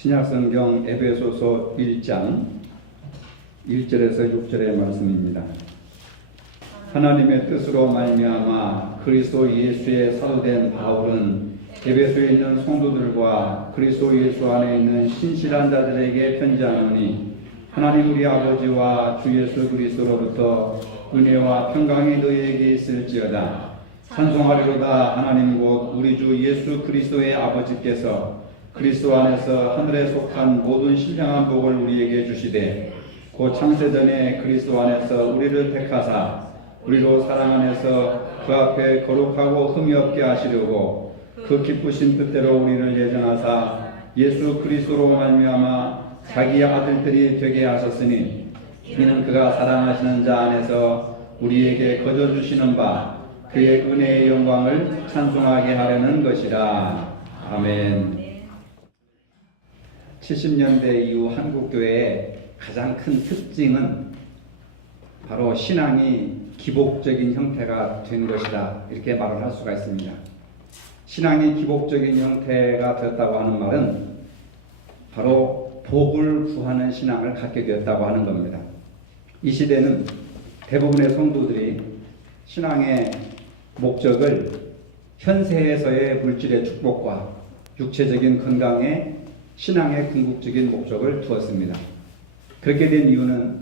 신약성경 에베소서 1장 1절에서 6절의 말씀입니다. 하나님의 뜻으로 말미암아 그리스도 예수의 사도된 바울은 에베소에 있는 성도들과 그리스도 예수 안에 있는 신실한 자들에게 편지하노니, 하나님 우리 아버지와 주 예수 그리스도로부터 은혜와 평강이 너희에게 있을지어다. 찬송하리로다. 하나님 곧 우리 주 예수 그리스도의 아버지께서 그리스도 안에서 하늘에 속한 모든 신령한 복을 우리에게 주시되, 곧 창세전에 그리스도 안에서 우리를 택하사 우리로 사랑 안에서 그 앞에 거룩하고 흠이 없게 하시려고 그 기쁘신 뜻대로 우리를 예정하사 예수 그리스도로 말미암아 자기의 아들들이 되게 하셨으니, 이는 그가 사랑하시는 자 안에서 우리에게 거저 주시는 바 그의 은혜의 영광을 찬송하게 하려는 것이라. 아멘. 70년대 이후 한국교회의 가장 큰 특징은 바로 신앙이 기복적인 형태가 된 것이다, 이렇게 말을 할 수가 있습니다. 신앙이 기복적인 형태가 되었다고 하는 말은 바로 복을 구하는 신앙을 갖게 되었다고 하는 겁니다. 이 시대는 대부분의 성도들이 신앙의 목적을 현세에서의 물질의 축복과 육체적인 건강에 신앙의 궁극적인 목적을 두었습니다. 그렇게 된 이유는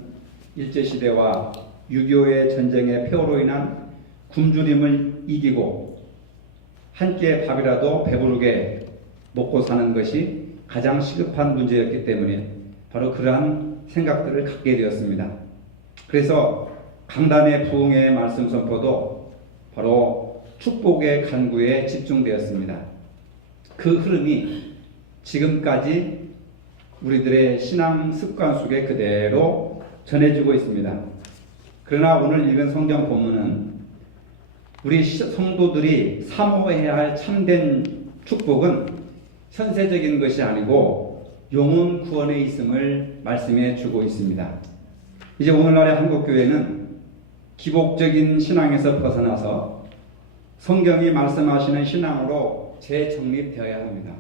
일제시대와 6.25의 전쟁의 폐허로 인한 굶주림을 이기고 한 끼의 밥이라도 배부르게 먹고 사는 것이 가장 시급한 문제였기 때문에 바로 그러한 생각들을 갖게 되었습니다. 그래서 강단의 부흥의 말씀 선포도 바로 축복의 간구에 집중되었습니다. 그 흐름이 지금까지 우리들의 신앙 습관 속에 그대로 전해지고 있습니다. 그러나 오늘 읽은 성경 본문은 우리 성도들이 사모해야 할 참된 축복은 현세적인 것이 아니고 영혼 구원에 있음을 말씀해 주고 있습니다. 이제 오늘날의 한국교회는 기복적인 신앙에서 벗어나서 성경이 말씀하시는 신앙으로 재정립되어야 합니다.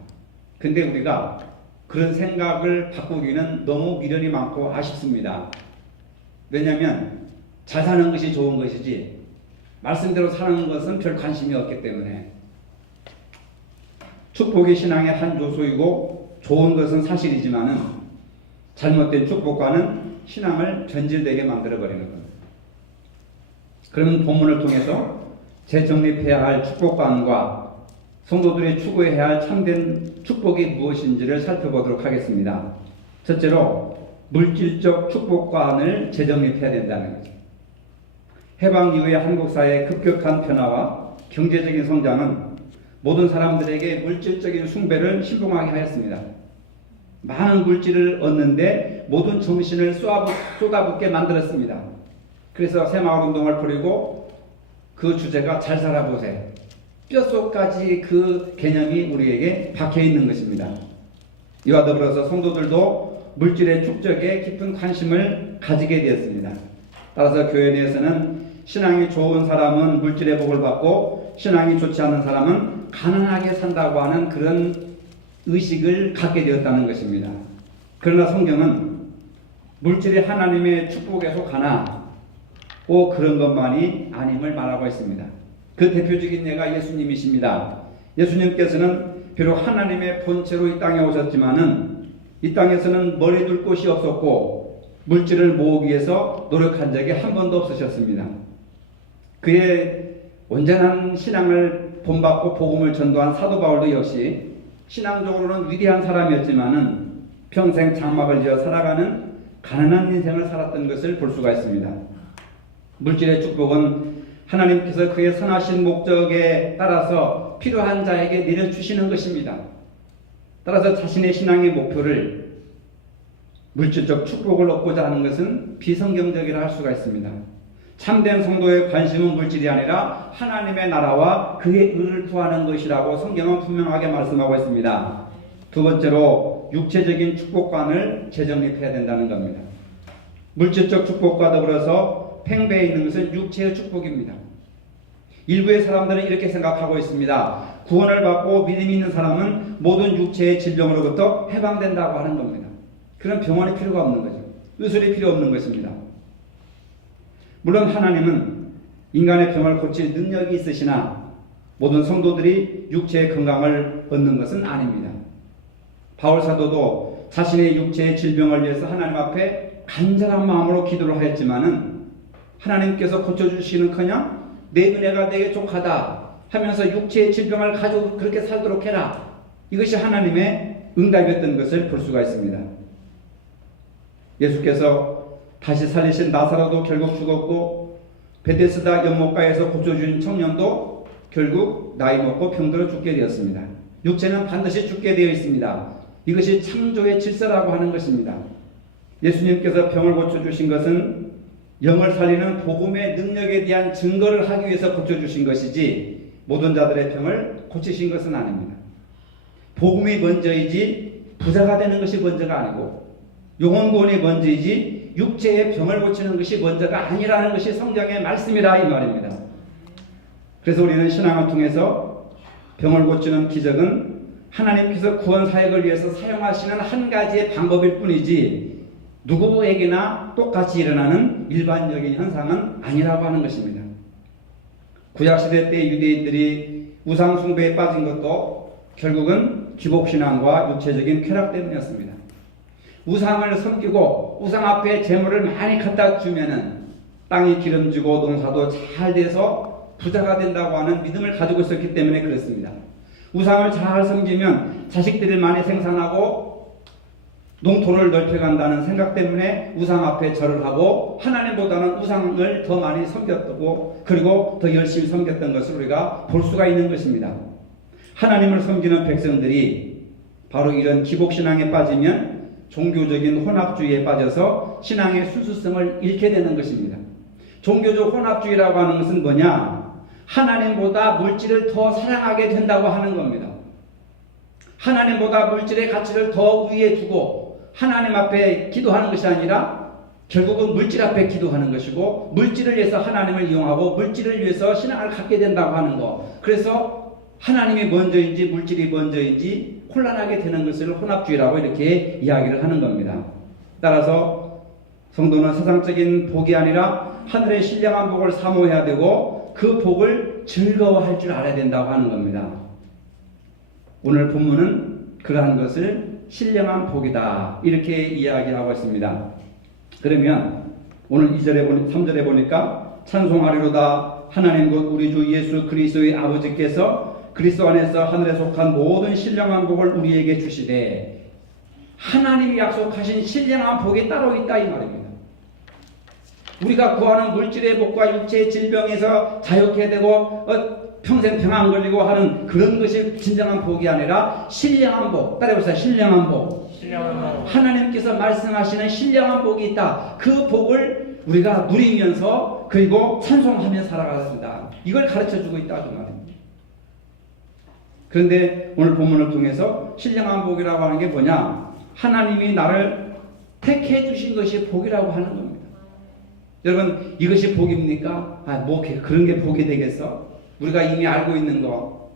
근데 우리가 그런 생각을 바꾸기는 너무 미련이 많고 아쉽습니다. 왜냐하면 잘 사는 것이 좋은 것이지 말씀대로 사는 것은 별 관심이 없기 때문에. 축복이 신앙의 한 요소이고 좋은 것은 사실이지만은 잘못된 축복과는 신앙을 변질되게 만들어버리는 겁니다. 그런 본문을 통해서 재정립해야 할 축복관과 성도들이 추구해야 할 참된 축복이 무엇인지를 살펴보도록 하겠습니다. 첫째로 물질적 축복관을 재정립해야 된다는 거죠. 해방 이후의 한국 사회의 급격한 변화와 경제적인 성장은 모든 사람들에게 물질적인 숭배를 신봉하게 하였습니다. 많은 물질을 얻는데 모든 정신을 쏟아붓게 만들었습니다. 그래서 새마을운동을 벌이고 그 주제가 잘 살아보세요. 뼛속까지 그 개념이 우리에게 박혀 있는 것입니다. 이와 더불어서 성도들도 물질의 축적에 깊은 관심을 가지게 되었습니다. 따라서 교회 내에서는 신앙이 좋은 사람은 물질의 복을 받고 신앙이 좋지 않은 사람은 가난하게 산다고 하는 그런 의식을 갖게 되었다는 것입니다. 그러나 성경은 물질이 하나님의 축복에 속하나 그런 것만이 아님을 말하고 있습니다. 그 대표적인 예가 예수님이십니다. 예수님께서는 비록 하나님의 본체로 이 땅에 오셨지만은 이 땅에서는 머리 둘 곳이 없었고 물질을 모으기 위해서 노력한 적이 한 번도 없으셨습니다. 그의 온전한 신앙을 본받고 복음을 전도한 사도 바울도 역시 신앙적으로는 위대한 사람이었지만은 평생 장막을 지어 살아가는 가난한 인생을 살았던 것을 볼 수가 있습니다. 물질의 축복은 하나님께서 그의 선하신 목적에 따라서 필요한 자에게 내려주시는 것입니다. 따라서 자신의 신앙의 목표를 물질적 축복을 얻고자 하는 것은 비성경적이라 할 수가 있습니다. 참된 성도의 관심은 물질이 아니라 하나님의 나라와 그의 의를 구하는 것이라고 성경은 분명하게 말씀하고 있습니다. 두 번째로 육체적인 축복관을 재정립해야 된다는 겁니다. 물질적 축복과 더불어서 팽배해 있는 것은 육체의 축복입니다. 일부의 사람들은 이렇게 생각하고 있습니다. 구원을 받고 믿음이 있는 사람은 모든 육체의 질병으로부터 해방된다고 하는 겁니다. 그런 병원이 필요가 없는 거죠. 의술이 필요 없는 것입니다. 물론 하나님은 인간의 병을 고칠 능력이 있으시나 모든 성도들이 육체의 건강을 얻는 것은 아닙니다. 바울 사도도 자신의 육체의 질병을 위해서 하나님 앞에 간절한 마음으로 기도를 하였지만은 하나님께서 고쳐주시는커녕 내 은혜가 내게 족하다 하면서 육체의 질병을 가지고 그렇게 살도록 해라. 이것이 하나님의 응답이었던 것을 볼 수가 있습니다. 예수께서 다시 살리신 나사로도 결국 죽었고 베데스다 연못가에서 고쳐준 청년도 결국 나이 먹고 병들어 죽게 되었습니다. 육체는 반드시 죽게 되어 있습니다. 이것이 창조의 질서라고 하는 것입니다. 예수님께서 병을 고쳐주신 것은 영을 살리는 복음의 능력에 대한 증거를 하기 위해서 고쳐주신 것이지 모든 자들의 병을 고치신 것은 아닙니다. 복음이 먼저이지 부자가 되는 것이 먼저가 아니고 영혼구원이 먼저이지 육체의 병을 고치는 것이 먼저가 아니라는 것이 성경의 말씀이라 이 말입니다. 그래서 우리는 신앙을 통해서 병을 고치는 기적은 하나님께서 구원 사역을 위해서 사용하시는 한 가지의 방법일 뿐이지 누구에게나 똑같이 일어나는 일반적인 현상은 아니라고 하는 것입니다. 구약시대 때 유대인들이 우상숭배에 빠진 것도 결국은 기복신앙과 육체적인 쾌락 때문이었습니다. 우상을 섬기고 우상 앞에 재물을 많이 갖다 주면은 땅이 기름지고 농사도 잘 돼서 부자가 된다고 하는 믿음을 가지고 있었기 때문에 그렇습니다. 우상을 잘 섬기면 자식들을 많이 생산하고 농토를 넓혀간다는 생각 때문에 우상 앞에 절을 하고 하나님보다는 우상을 더 많이 섬겼고 그리고 더 열심히 섬겼던 것을 우리가 볼 수가 있는 것입니다. 하나님을 섬기는 백성들이 바로 이런 기복신앙에 빠지면 종교적인 혼합주의에 빠져서 신앙의 순수성을 잃게 되는 것입니다. 종교적 혼합주의라고 하는 것은 뭐냐? 하나님보다 물질을 더 사랑하게 된다고 하는 겁니다. 하나님보다 물질의 가치를 더 위에 두고 하나님 앞에 기도하는 것이 아니라 결국은 물질 앞에 기도하는 것이고 물질을 위해서 하나님을 이용하고 물질을 위해서 신앙을 갖게 된다고 하는 것. 그래서 하나님이 먼저인지 물질이 먼저인지 혼란하게 되는 것을 혼합주의라고 이렇게 이야기를 하는 겁니다. 따라서 성도는 세상적인 복이 아니라 하늘의 신령한 복을 사모해야 되고 그 복을 즐거워할 줄 알아야 된다고 하는 겁니다. 오늘 본문은 그러한 것을 신령한 복이다 이렇게 이야기하고 있습니다. 그러면 오늘 3절에 보니까 찬송하리로다 하나님 곧 우리 주 예수 그리스도의 아버지께서 그리스도 안에서 하늘에 속한 모든 신령한 복을 우리에게 주시되 하나님이 약속하신 신령한 복이 따로 있다 이 말입니다. 우리가 구하는 물질의 복과 육체의 질병에서 자유케 되고 평생 병 안 걸리고 하는 그런 것이 진정한 복이 아니라 신령한 복. 따라해보세요. 신령한 복. 하나님께서 말씀하시는 신령한 복이 있다. 그 복을 우리가 누리면서 그리고 찬송하며 살아갔습니다. 이걸 가르쳐주고 있다 그 말입니다. 그런데 오늘 본문을 통해서 신령한 복이라고 하는 게 뭐냐? 하나님이 나를 택해 주신 것이 복이라고 하는 겁니다. 여러분 이것이 복입니까? 뭐 그런 게 복이 되겠어? 우리가 이미 알고 있는 거.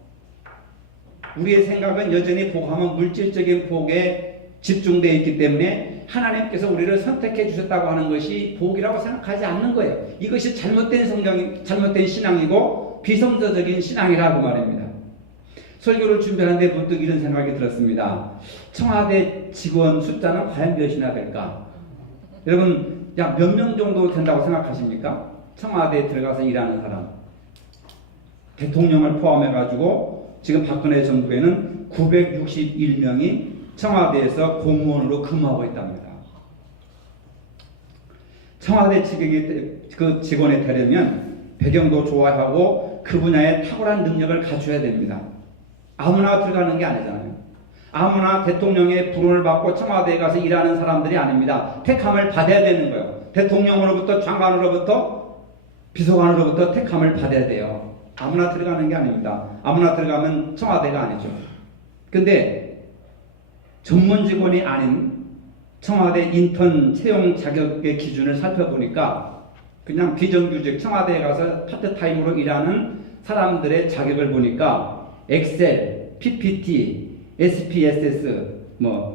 우리의 생각은 여전히 복하면 물질적인 복에 집중되어 있기 때문에 하나님께서 우리를 선택해 주셨다고 하는 것이 복이라고 생각하지 않는 거예요. 이것이 잘못된 신앙이고 비성서적인 신앙이라고 말입니다. 설교를 준비하는데 문득 이런 생각이 들었습니다. 청와대 직원 숫자는 과연 몇이나 될까? 여러분 약 몇 명 정도 된다고 생각하십니까? 청와대에 들어가서 일하는 사람. 대통령을 포함해가지고 지금 박근혜 정부에는 961명이 청와대에서 공무원으로 근무하고 있답니다. 청와대 그 직원이 되려면 배경도 좋아야 하고 그 분야에 탁월한 능력을 갖춰야 됩니다. 아무나 들어가는 게 아니잖아요. 아무나 대통령의 부름을 받고 청와대에 가서 일하는 사람들이 아닙니다. 택함을 받아야 되는 거예요. 대통령으로부터 장관으로부터 비서관으로부터 택함을 받아야 돼요. 아무나 들어가는 게 아닙니다. 아무나 들어가면 청와대가 아니죠. 근데 전문 직원이 아닌 청와대 인턴 채용 자격의 기준을 살펴보니까 그냥 비정규직 청와대에 가서 파트타임으로 일하는 사람들의 자격을 보니까 엑셀, PPT, SPSS,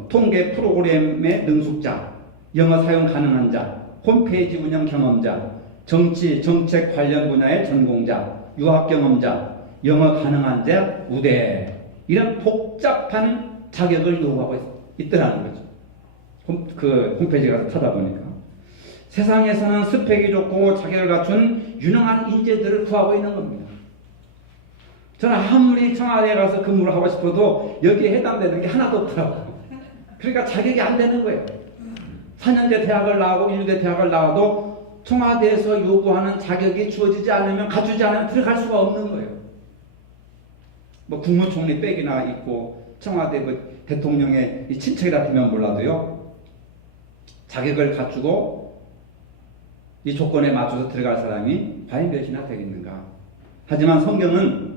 통계 프로그램의 능숙자, 영어 사용 가능한 자, 홈페이지 운영 경험자, 정치, 정책 관련 분야의 전공자, 유학 경험자, 영어 가능한 자, 우대, 이런 복잡한 자격을 요구하고 있더라는 거죠. 그 홈페이지 가서 찾아보니까 세상에서는 스펙이 좋고 자격을 갖춘 유능한 인재들을 구하고 있는 겁니다. 저는 아무리 청와대에 가서 근무를 하고 싶어도 여기에 해당되는 게 하나도 없더라고요. 그러니까 자격이 안 되는 거예요. 4년제 대학을 나오고 1대 대학을 나와도 청와대에서 요구하는 자격이 주어지지 않으면, 갖추지 않으면 들어갈 수가 없는 거예요. 국무총리 백이나 있고 청와대 대통령의 친척이라 되면 몰라도요, 자격을 갖추고 이 조건에 맞춰서 들어갈 사람이 과연 몇이나 되겠는가. 하지만 성경은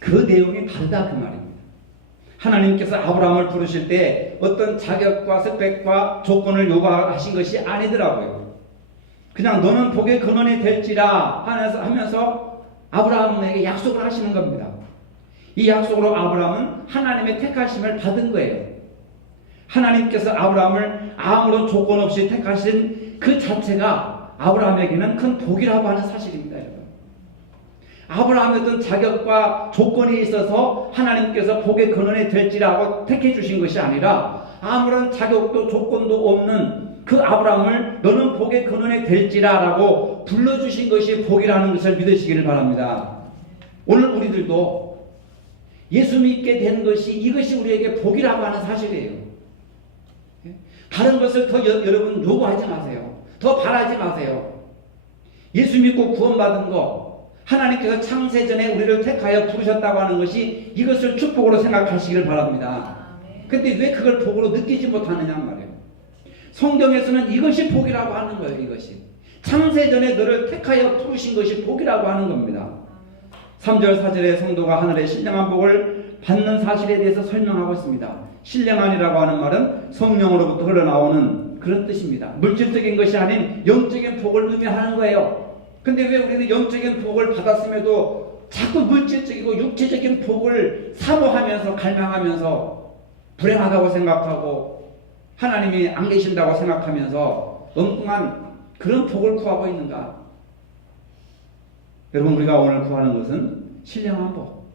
그 내용이 다르다 그 말입니다. 하나님께서 아브라함을 부르실 때 어떤 자격과 스펙과 조건을 요구하신 것이 아니더라고요. 그냥 너는 복의 근원이 될지라 하면서 아브라함에게 약속을 하시는 겁니다. 이 약속으로 아브라함은 하나님의 택하심을 받은 거예요. 하나님께서 아브라함을 아무런 조건 없이 택하신 그 자체가 아브라함에게는 큰 복이라고 하는 사실입니다. 아브라함의 어떤 자격과 조건이 있어서 하나님께서 복의 근원이 될지라고 택해 주신 것이 아니라, 아무런 자격도 조건도 없는 그 아브라함을 너는 복의 근원이 될지라라고 불러주신 것이 복이라는 것을 믿으시기를 바랍니다. 오늘 우리들도 예수 믿게 된 것이, 이것이 우리에게 복이라고 하는 사실이에요. 다른 것을 더 여러분 요구하지 마세요. 더 바라지 마세요. 예수 믿고 구원받은 거, 하나님께서 창세전에 우리를 택하여 부르셨다고 하는 것이, 이것을 축복으로 생각하시기를 바랍니다. 근데 왜 그걸 복으로 느끼지 못하느냐 말이에요. 성경에서는 이것이 복이라고 하는 거예요. 이것이 창세전에 너를 택하여 부르신 것이 복이라고 하는 겁니다. 3절 4절에 성도가 하늘의 신령한 복을 받는 사실에 대해서 설명하고 있습니다. 신령한이라고 하는 말은 성령으로부터 흘러나오는 그런 뜻입니다. 물질적인 것이 아닌 영적인 복을 의미하는 거예요. 근데 왜 우리는 영적인 복을 받았음에도 자꾸 물질적이고 육체적인 복을 사모하면서 갈망하면서 불행하다고 생각하고 하나님이 안 계신다고 생각하면서 엉뚱한 그런 복을 구하고 있는가? 여러분, 우리가 오늘 구하는 것은 신령한 복.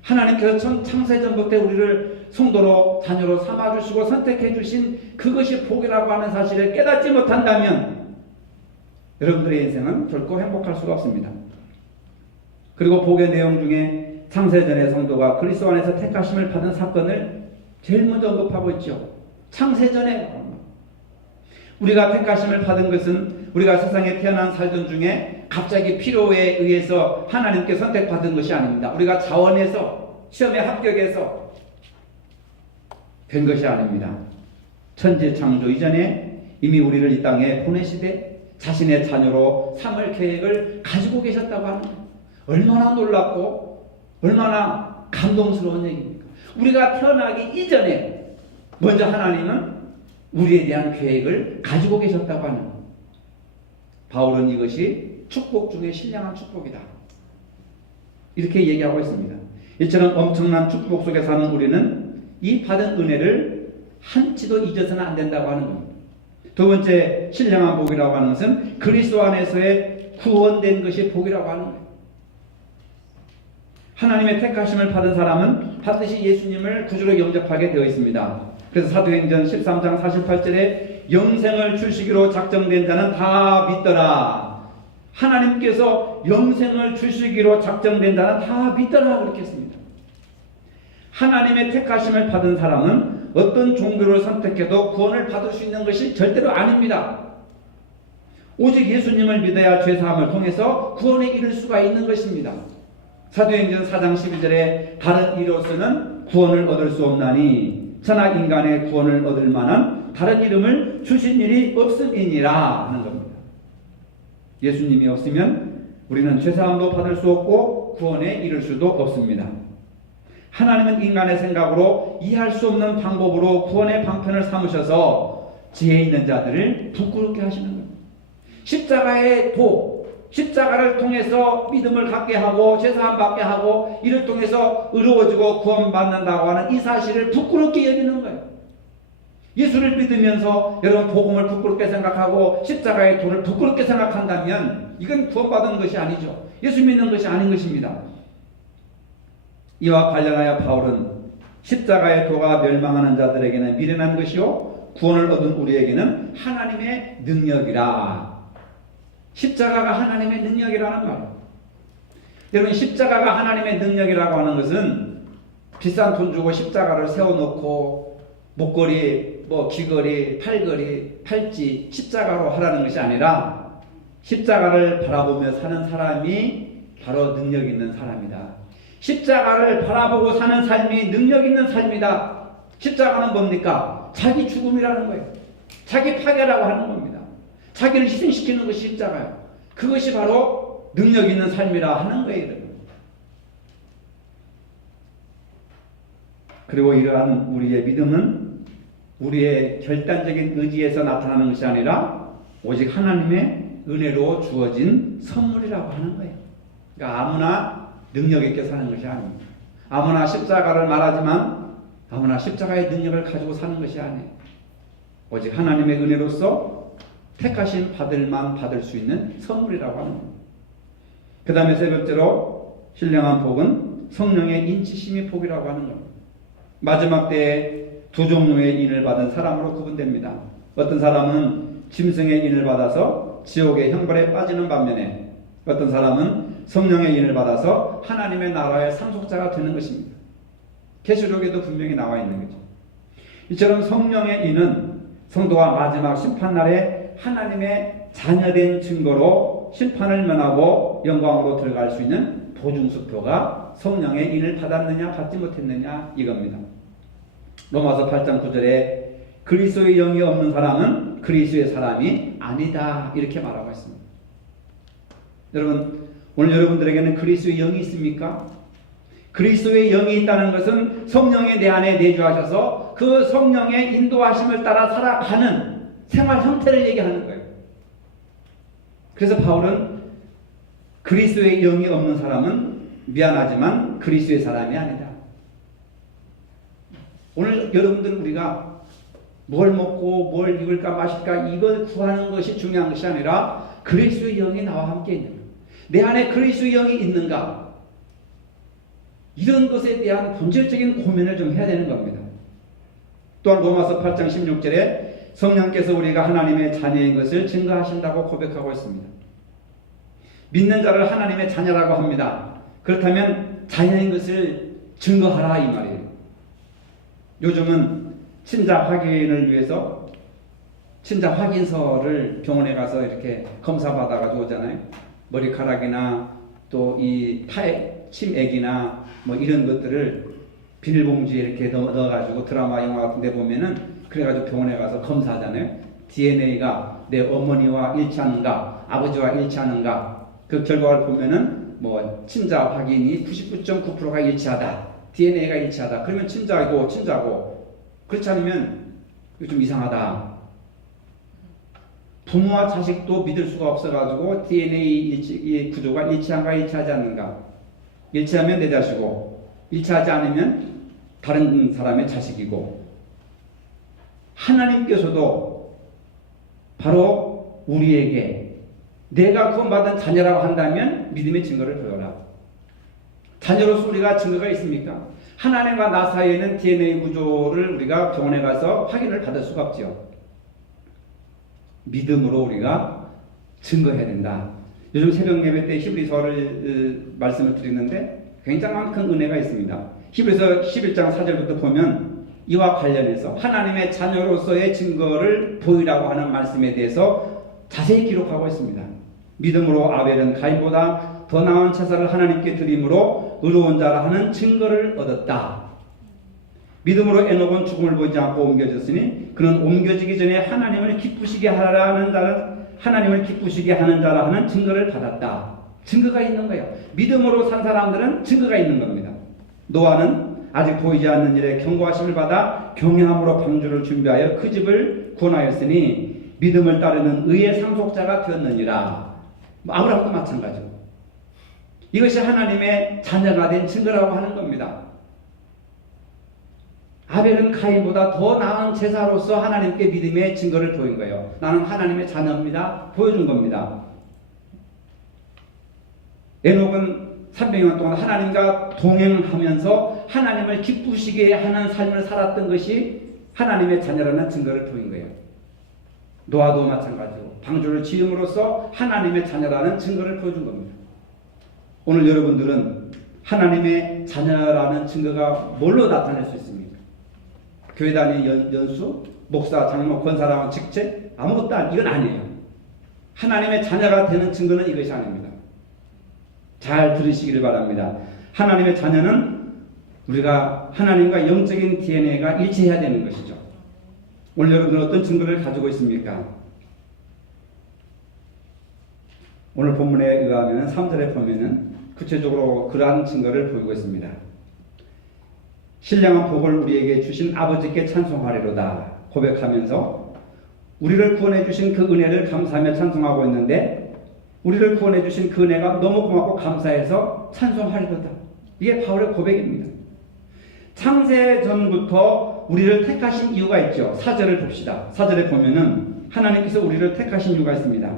하나님께서 창세전부터 우리를 성도로 자녀로 삼아주시고 선택해주신 그것이 복이라고 하는 사실을 깨닫지 못한다면 여러분들의 인생은 결코 행복할 수가 없습니다. 그리고 복의 내용 중에 창세전의 성도가 그리스도 안에서 택하심을 받은 사건을 제일 먼저 언급하고 있죠. 창세전에 우리가 택하심을 받은 것은 우리가 세상에 태어난 살던 중에 갑자기 필요에 의해서 하나님께 선택받은 것이 아닙니다. 우리가 자원해서 시험에 합격해서 된 것이 아닙니다. 천지 창조 이전에 이미 우리를 이 땅에 보내시되 자신의 자녀로 삼을 계획을 가지고 계셨다고 하는 거예요. 얼마나 놀랍고 얼마나 감동스러운 얘기입니까? 우리가 태어나기 이전에 먼저 하나님은 우리에 대한 계획을 가지고 계셨다고 하는 거예요. 바울은 이것이 축복 중에 신령한 축복이다, 이렇게 얘기하고 있습니다. 이처럼 엄청난 축복 속에 사는 우리는 이 받은 은혜를 한치도 잊어서는 안 된다고 하는 겁니다. 두 번째 신령한 복이라고 하는 것은 그리스도 안에서의 구원된 것이 복이라고 하는 거예요. 하나님의 택하심을 받은 사람은 반드시 예수님을 구주로 영접하게 되어 있습니다. 그래서 사도행전 13장 48절에 영생을 주시기로 작정된 자는 다 믿더라. 하나님께서 영생을 주시기로 작정된 자는 다 믿더라, 그렇게 했습니다. 하나님의 택하심을 받은 사람은 어떤 종교를 선택해도 구원을 받을 수 있는 것이 절대로 아닙니다. 오직 예수님을 믿어야 죄사함을 통해서 구원에 이를 수가 있는 것입니다. 사도행전 4장 12절에 다른 이로서는 구원을 얻을 수 없나니 천하 인간의 구원을 얻을 만한 다른 이름을 주신 일이 없음이니라 하는 겁니다. 예수님이 없으면 우리는 죄사함도 받을 수 없고 구원에 이를 수도 없습니다. 하나님은 인간의 생각으로 이해할 수 없는 방법으로 구원의 방편을 삼으셔서 지혜 있는 자들을 부끄럽게 하시는 겁니다. 십자가의 도, 십자가를 통해서 믿음을 갖게 하고 죄사함 받게 하고 이를 통해서 의로워지고 구원받는다고 하는 이 사실을 부끄럽게 여기는 거예요. 예수를 믿으면서 여러분 복음을 부끄럽게 생각하고 십자가의 도를 부끄럽게 생각한다면 이건 구원받은 것이 아니죠. 예수 믿는 것이 아닌 것입니다. 이와 관련하여 바울은 십자가의 도가 멸망하는 자들에게는 미련한 것이요 구원을 얻은 우리에게는 하나님의 능력이라. 십자가가 하나님의 능력이라는 말이에요. 여러분 십자가가 하나님의 능력이라고 하는 것은 비싼 돈 주고 십자가를 세워놓고 목걸이, 귀걸이, 팔걸이, 팔찌 십자가로 하라는 것이 아니라 십자가를 바라보며 사는 사람이 바로 능력 있는 사람이다. 십자가를 바라보고 사는 삶이 능력 있는 삶이다. 십자가는 뭡니까? 자기 죽음이라는 거예요. 자기 파괴라고 하는 겁니다. 자기를 희생시키는 것이 십자가예요. 그것이 바로 능력 있는 삶이라 하는 거예요. 그리고 이러한 우리의 믿음은 우리의 결단적인 의지에서 나타나는 것이 아니라 오직 하나님의 은혜로 주어진 선물이라고 하는 거예요. 그러니까 아무나 능력 있게 사는 것이 아닙니다. 아무나 십자가를 말하지만 아무나 십자가의 능력을 가지고 사는 것이 아니에요. 오직 하나님의 은혜로서 택하신 받을만 받을 수 있는 선물이라고 하는 겁니다. 그 다음에 세 번째로 신령한 복은 성령의 인치심이 복이라고 하는 겁니다. 마지막 때에 두 종류의 인을 받은 사람으로 구분됩니다. 어떤 사람은 짐승의 인을 받아서 지옥의 형벌에 빠지는 반면에 어떤 사람은 성령의 인을 받아서 하나님의 나라의 상속자가 되는 것입니다. 계시록에도 분명히 나와 있는 거죠. 이처럼 성령의 인은 성도가 마지막 심판날에 하나님의 자녀된 증거로 심판을 면하고 영광으로 들어갈 수 있는 보증수표가 성령의 인을 받았느냐 받지 못했느냐 이겁니다. 로마서 8장 9절에 그리스도의 영이 없는 사람은 그리스도의 사람이 아니다 이렇게 말하고 있습니다. 여러분 오늘 여러분들에게는 그리스도의 영이 있습니까? 그리스도의 영이 있다는 것은 성령이 내 안에 내주하셔서 그 성령의 인도하심을 따라 살아가는 생활 형태를 얘기하는 거예요. 그래서 바울은 그리스도의 영이 없는 사람은 미안하지만 그리스도의 사람이 아니다. 오늘 여러분들은 우리가 뭘 먹고 뭘 입을까 마실까 이걸 구하는 것이 중요한 것이 아니라 그리스도의 영이 나와 함께 있는 거예요. 내 안에 그리스도의 영이 있는가? 이런 것에 대한 본질적인 고민을 좀 해야 되는 겁니다. 또한 로마서 8장 16절에 성령께서 우리가 하나님의 자녀인 것을 증거하신다고 고백하고 있습니다. 믿는 자를 하나님의 자녀라고 합니다. 그렇다면 자녀인 것을 증거하라 이 말이에요. 요즘은 친자 확인을 위해서 친자 확인서를 병원에 가서 이렇게 검사받아가지고 오잖아요. 머리카락이나 또 이 침액이나 뭐 이런 것들을 비닐봉지에 이렇게 넣어가지고 드라마 영화 같은 데 보면은 그래가지고 병원에 가서 검사하잖아요. DNA가 내 어머니와 일치하는가 아버지와 일치하는가 그 결과를 보면은 뭐 친자 확인이 99.9%가 일치하다. DNA가 일치하다. 그러면 친자고 그렇지 않으면 좀 이상하다. 부모와 자식도 믿을 수가 없어가지고 DNA 구조가 일치한가 일치하지 않는가. 일치하면 내 자식이고 일치하지 않으면 다른 사람의 자식이고 하나님께서도 바로 우리에게 내가 구원받은 자녀라고 한다면 믿음의 증거를 보여라. 자녀로서 우리가 증거가 있습니까? 하나님과 나 사이에는 DNA 구조를 우리가 병원에 가서 확인을 받을 수가 없죠. 믿음으로 우리가 증거해야 된다. 요즘 새벽 예배 때 히브리서를 말씀을 드리는데 굉장한 큰 은혜가 있습니다. 히브리서 11장 4절부터 보면 이와 관련해서 하나님의 자녀로서의 증거를 보이라고 하는 말씀에 대해서 자세히 기록하고 있습니다. 믿음으로 아벨은 가인보다 더 나은 제사를 하나님께 드림으로 의로운 자라 하는 증거를 얻었다. 믿음으로 에녹은 죽음을 보지 않고 옮겨졌으니 그는 옮겨지기 전에 하나님을 기쁘시게 하는 자라 하는 증거를 받았다. 증거가 있는 거예요. 믿음으로 산 사람들은 증거가 있는 겁니다. 노아는 아직 보이지 않는 일에 경고하심을 받아 경외함으로 방주를 준비하여 그 집을 구원하였으니 믿음을 따르는 의의 상속자가 되었느니라. 아브라함도 마찬가지고. 이것이 하나님의 자녀가 된 증거라고 하는 겁니다. 아벨은 가인보다 더 나은 제사로서 하나님께 믿음의 증거를 보인 거예요. 나는 하나님의 자녀입니다. 보여준 겁니다. 에녹은 300년 동안 하나님과 동행하면서 하나님을 기쁘시게 하는 삶을 살았던 것이 하나님의 자녀라는 증거를 보인 거예요. 노아도 마찬가지고 방주를 지음으로써 하나님의 자녀라는 증거를 보여준 겁니다. 오늘 여러분들은 하나님의 자녀라는 증거가 뭘로 나타낼 수 있습니까? 교회 다니는 연수, 목사, 장로, 권사라는 직책 아무것도 이건 아니에요. 하나님의 자녀가 되는 증거는 이것이 아닙니다. 잘 들으시기를 바랍니다. 하나님의 자녀는 우리가 하나님과 영적인 DNA가 일치해야 되는 것이죠. 오늘 여러분은 어떤 증거를 가지고 있습니까? 오늘 본문에 의하면 3절에 보면은 구체적으로 그러한 증거를 보이고 있습니다. 신령한 복을 우리에게 주신 아버지께 찬송하리로다 고백하면서 우리를 구원해 주신 그 은혜를 감사하며 찬송하고 있는데, 우리를 구원해 주신 그 은혜가 너무 고맙고 감사해서 찬송하리로다. 이게 바울의 고백입니다. 창세전부터 우리를 택하신 이유가 있죠. 4절을 봅시다. 4절에 보면은 하나님께서 우리를 택하신 이유가 있습니다.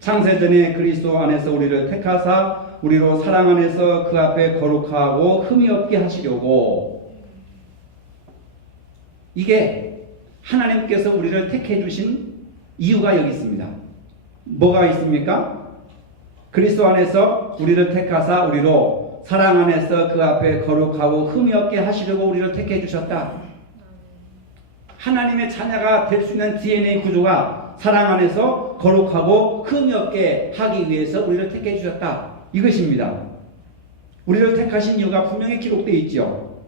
창세전에 그리스도 안에서 우리를 택하사 우리로 사랑 안에서 그 앞에 거룩하고 흠이 없게 하시려고. 이게 하나님께서 우리를 택해 주신 이유가 여기 있습니다. 뭐가 있습니까? 그리스도 안에서 우리를 택하사 우리로 사랑 안에서 그 앞에 거룩하고 흠이 없게 하시려고 우리를 택해 주셨다. 하나님의 자녀가 될 수 있는 DNA 구조가 사랑 안에서 거룩하고 흠이 없게 하기 위해서 우리를 택해 주셨다. 이것입니다. 우리를 택하신 이유가 분명히 기록되어 있죠.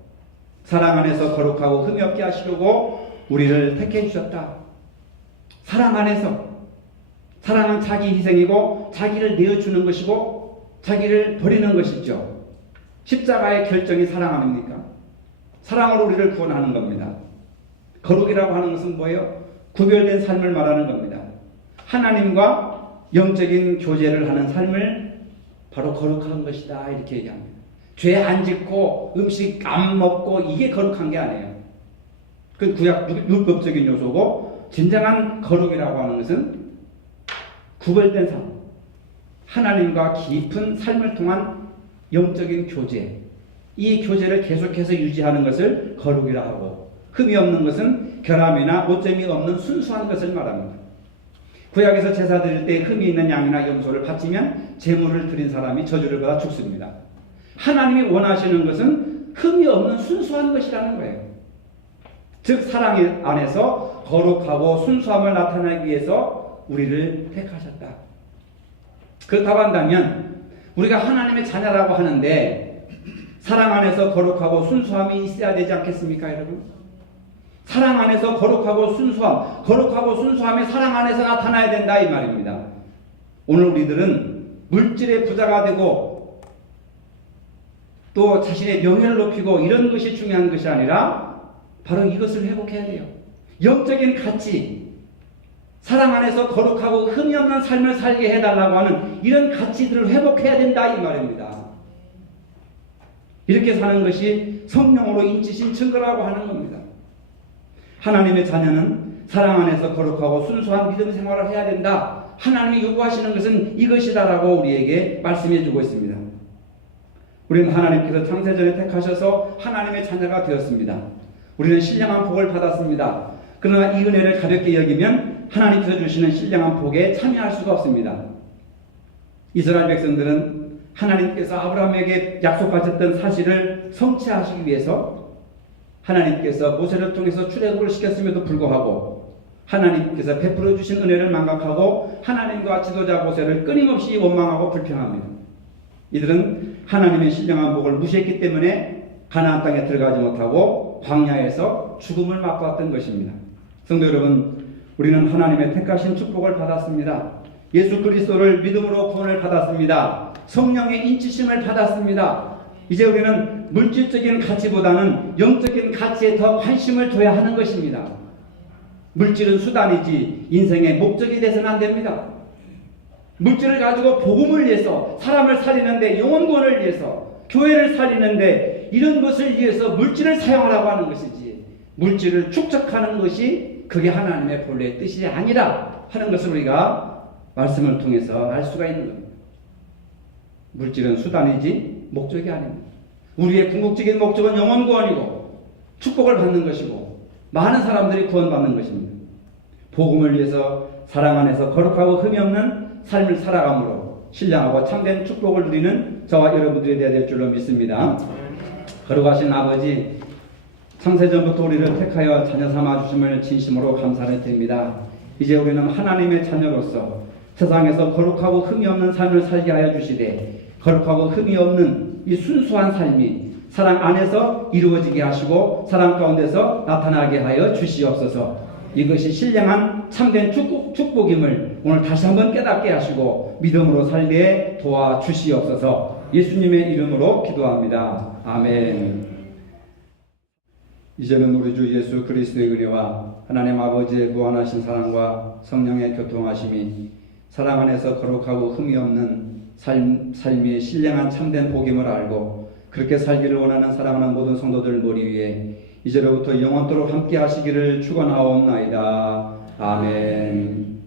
사랑 안에서 거룩하고 흠이 없게 하시려고 우리를 택해 주셨다. 사랑 안에서. 사랑은 자기 희생이고 자기를 내어주는 것이고 자기를 버리는 것이죠. 십자가의 결정이 사랑 아닙니까? 사랑으로 우리를 구원하는 겁니다. 거룩이라고 하는 것은 뭐예요? 구별된 삶을 말하는 겁니다. 하나님과 영적인 교제를 하는 삶을 바로 거룩한 것이다 이렇게 얘기합니다. 죄 안 짓고 음식 안 먹고 이게 거룩한 게 아니에요. 그 구약 율법적인 요소고, 진정한 거룩이라고 하는 것은 구별된 삶, 하나님과 깊은 삶을 통한 영적인 교제, 이 교제를 계속해서 유지하는 것을 거룩이라 하고, 흠이 없는 것은 결함이나 오점이 없는 순수한 것을 말합니다. 구약에서 제사 드릴 때 흠이 있는 양이나 염소를 바치면 제물을 드린 사람이 저주를 받아 죽습니다. 하나님이 원하시는 것은 흠이 없는 순수한 것이라는 거예요. 즉 사랑 안에서 거룩하고 순수함을 나타내기 위해서 우리를 택하셨다. 그렇다고 한다면 우리가 하나님의 자녀라고 하는데 사랑 안에서 거룩하고 순수함이 있어야 되지 않겠습니까, 여러분? 사랑 안에서 거룩하고 순수함, 거룩하고 순수함이 사랑 안에서 나타나야 된다 이 말입니다. 오늘 우리들은 물질의 부자가 되고 또 자신의 명예를 높이고 이런 것이 중요한 것이 아니라 바로 이것을 회복해야 돼요. 영적인 가치, 사랑 안에서 거룩하고 흠이 없는 삶을 살게 해달라고 하는 이런 가치들을 회복해야 된다 이 말입니다. 이렇게 사는 것이 성령으로 인치신 증거라고 하는 겁니다. 하나님의 자녀는 사랑 안에서 거룩하고 순수한 믿음 생활을 해야 된다. 하나님이 요구하시는 것은 이것이다라고 우리에게 말씀해 주고 있습니다. 우리는 하나님께서 창세전에 택하셔서 하나님의 자녀가 되었습니다. 우리는 신령한 복을 받았습니다. 그러나 이 은혜를 가볍게 여기면 하나님께서 주시는 신령한 복에 참여할 수가 없습니다. 이스라엘 백성들은 하나님께서 아브라함에게 약속하셨던 사실을 성취하시기 위해서 하나님께서 모세를 통해서 출애굽을 시켰음에도 불구하고 하나님께서 베풀어 주신 은혜를 망각하고 하나님과 지도자 모세를 끊임없이 원망하고 불평합니다. 이들은 하나님의 신령한 복을 무시했기 때문에 가나안 땅에 들어가지 못하고 광야에서 죽음을 맛보았던 것입니다. 성도 여러분, 우리는 하나님의 택하신 축복을 받았습니다. 예수 그리스도를 믿음으로 구원을 받았습니다. 성령의 인치심을 받았습니다. 이제 우리는 물질적인 가치보다는 영적인 가치에 더 관심을 둬야 하는 것입니다. 물질은 수단이지 인생의 목적이 돼서는 안 됩니다. 물질을 가지고 복음을 위해서, 사람을 살리는데, 영혼 구원을 위해서, 교회를 살리는데 이런 것을 위해서 물질을 사용하라고 하는 것이지, 물질을 축적하는 것이 그게 하나님의 본래의 뜻이 아니라 하는 것을 우리가 말씀을 통해서 알 수가 있는 겁니다. 물질은 수단이지 목적이 아닙니다. 우리의 궁극적인 목적은 영혼 구원이고 축복을 받는 것이고 많은 사람들이 구원받는 것입니다. 복음을 위해서 사랑 안에서 거룩하고 흠이 없는 삶을 살아감으로 신령하고 참된 축복을 누리는 저와 여러분들이 되어야 될 줄로 믿습니다. 거룩하신 아버지, 창세전부터 우리를 택하여 자녀 삼아 주심을 진심으로 감사를 드립니다. 이제 우리는 하나님의 자녀로서 세상에서 거룩하고 흠이 없는 삶을 살게 하여 주시되, 거룩하고 흠이 없는 이 순수한 삶이 사랑 안에서 이루어지게 하시고 사랑 가운데서 나타나게 하여 주시옵소서. 이것이 신령한 참된 축복임을 오늘 다시 한번 깨닫게 하시고 믿음으로 살게 도와주시옵소서. 예수님의 이름으로 기도합니다. 아멘. 이제는 우리 주 예수 그리스도의 은혜와 하나님 아버지의 무한하신 사랑과 성령의 교통하심이 사랑 안에서 거룩하고 흠이 없는 삶이 신령한 참된 복임을 알고 그렇게 살기를 원하는 사랑하는 모든 성도들 머리 위에 이제로부터 영원토록 함께 하시기를 축원하옵나이다. 아멘.